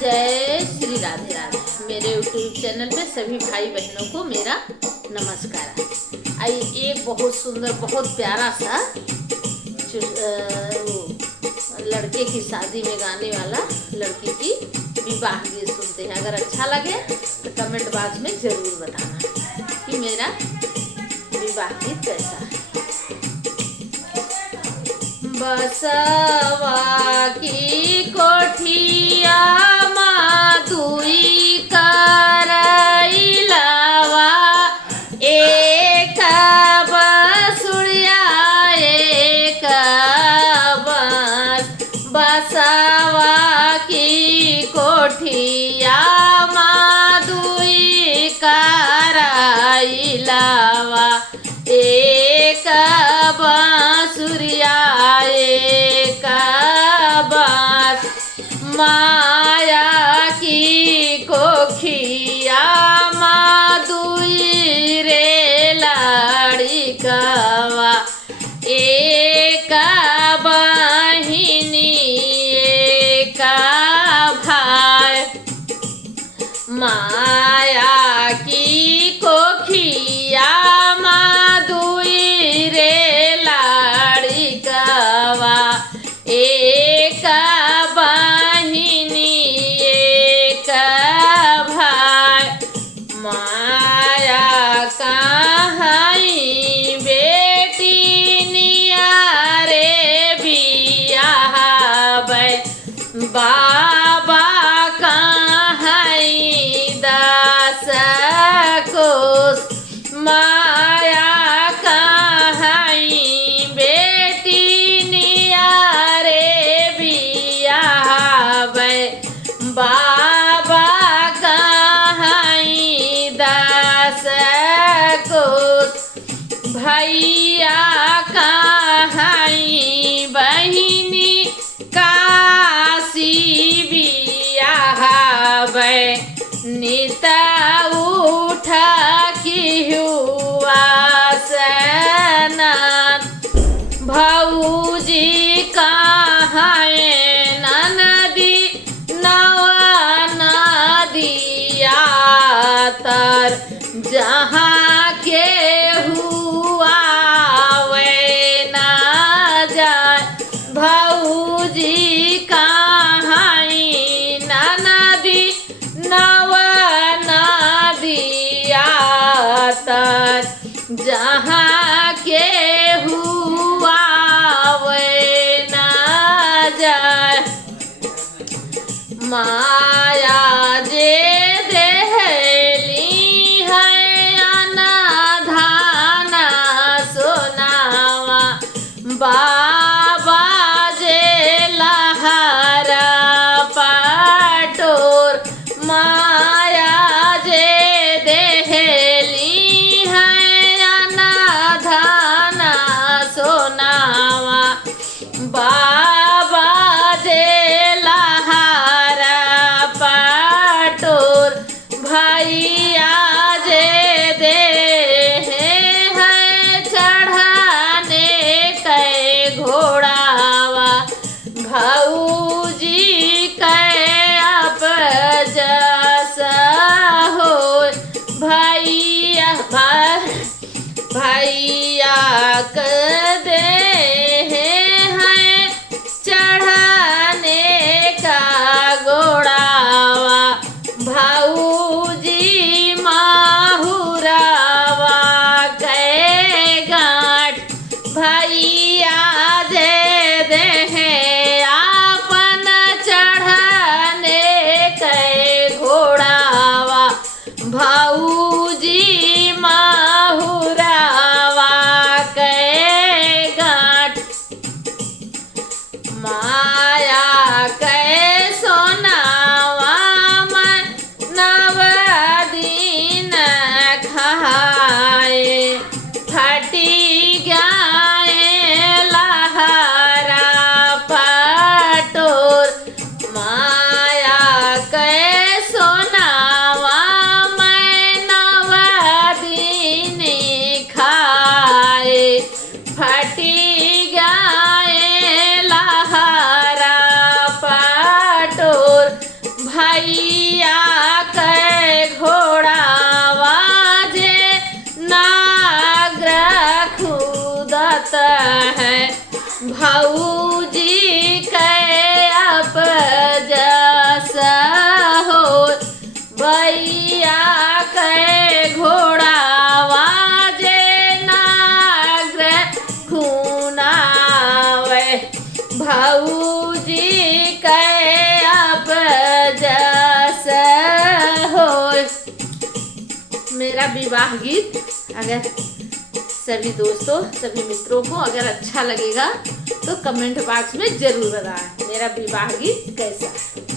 जय श्री राधे राधे। मेरे YouTube channel पे सभी भाई बहनों को मेरा नमस्कार। आई एक बहुत सुंदर बहुत प्यारा सा लड़के की शादी में गाने वाला लड़की की विवाह गीत सुनते हैं। अगर अच्छा लगे तो कमेंट बॉक्स में ज़रूर बताना कि मेरा विवाह गीत कैसा है। बसवा की कोठिया माधुई करैलवा एक बसुड़िया एक बसवा की कोठिया माधुई करैलवा एक बांसुरिया एक बांस माया की कोखिया माधुई रे लड़िकवा एक बहिनी एक भाई माया की कोखिया माधुई रे लड़िकवा एक बहिनी एक भाई माया कहाई बेटी नियारे बियाह बाबा कहाई दास कोस माया कहाई बेटी नियारे बियाह बाबा कहाई दास कोस भैया कहाई बहिनी काशी बियाह निता उठ की हुआ सनन भौजी कहाँ नदी नदिया तर जहाँ के हुआ वे न जाए भौजी कहाँ नदी नदिया तर जहाँ के हुआ वे न जाए माया जे देहली है अनाधान सोनावा बाबा जे लहरा पटोर माया जे देहली है अनाधान सोनावा बाबा जे लहरा पटोर भाऊजी के आप जैसा हो, भैया के घोड़ा वाजे नागर खूनावे। भाऊजी के आप जैसा हो। मेरा विवाह गीत अगर सभी दोस्तों सभी मित्रों को अगर अच्छा लगेगा तो कमेंट बॉक्स में जरूर बताएं मेरा विवाह गीत कैसा है।